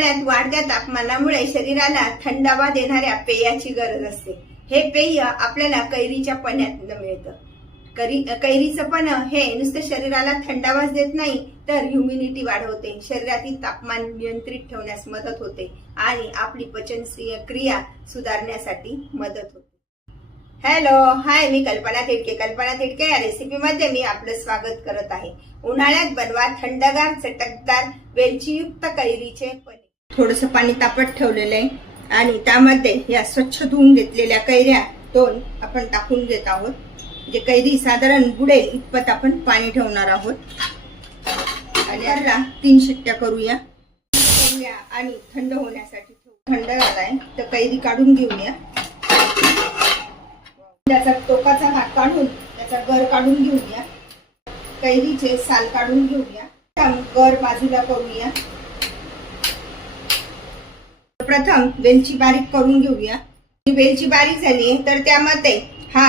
उन्हाळ्यात वाढत्या तापमानामुळे शरीराला थंडावा देणाऱ्या पेयाची गरज असते। हे पेय आपल्याला कैरीच्या पन्यातून मिळतं। कैरीचं पण हे नुसतं शरीराला थंडावाच देत नाही तर ह्युमिनिटी वाढवते, शरीरातील तापमान नियंत्रित ठेवण्यास मदत होते आणि आपली पचन क्रिया सुधारण्यासाठी मदत होते। हॅलो हाय, मी कल्पना तिडके या रेसिपी मध्ये मी आपलं स्वागत करत आहे। उन्हाळ्यात बनवा थंडगार चटकदार वेलचीयुक्त कैरीचे पनीर। थोडंसं पाणी तापत ठेवलेलं आहे आणि त्यामध्ये या स्वच्छ धुवून घेतलेल्या कैऱ्या दोन आपण टाकून घेत आहोत। जे कैरी साधारण बुडेल इतपत आपण पाणी ठेवणार आहोत आणि याला 3 शिट्ट्या करूया आणि थंड होण्यासाठी थंड झालाय तर कैरी काढून घेऊया। त्याचा टोकाचा भाग काढून त्याचा गर काढून घेऊया। कैरीचे साल काढून घेऊया। गर बाजूला करूया। प्रथम वेलची बारीक करून घेऊया। वेलची बारीक झाली तर त्यामध्ये हा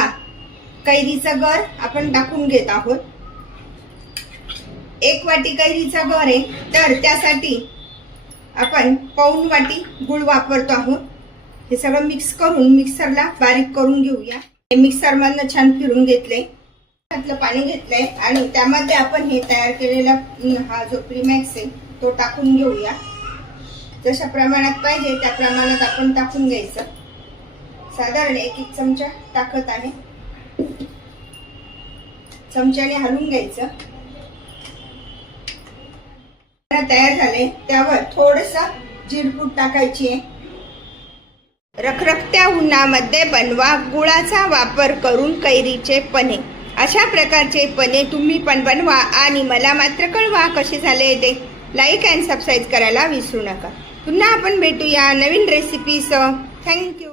कैरीचा गर आपण टाकून घेत आहोत। 1 वाटी कैरीचा गर आहे तर त्यासाठी आपण पाऊण वाटी गुळ वापरतो आहोत। हे सगळं मिक्स करून मिक्सरला बारीक करून घेऊया। हे मिक्सर मधनं छान फिरून घेतले, त्यातलं पाणी घेतलंय आणि त्यामध्ये आपण हे तयार केलेला हा जो प्रीमॅक्स आहे तो टाकून घेऊया। जशा प्रमाणात पाहिजे त्या प्रमाणात आपण टाकून घ्यायचं। साधारण 1 चमचा टाकत आहे। चमच्याने हलवून घ्यायचं। तयार झाले त्यावर थोडंसं जिरपूड टाकायची आहे। रखरखत्या उन्हामध्ये बनवा गुळाचा वापर करून कैरीचे पने। अशा प्रकारचे पने तुम्ही पण बनवा आणि मला मात्र कळवा कसे झाले ते। लाईक अँड सबस्क्राईब करायला विसरू नका। पुन्हा आपण भेटूया नवीन रेसिपीसह। थँक्यू।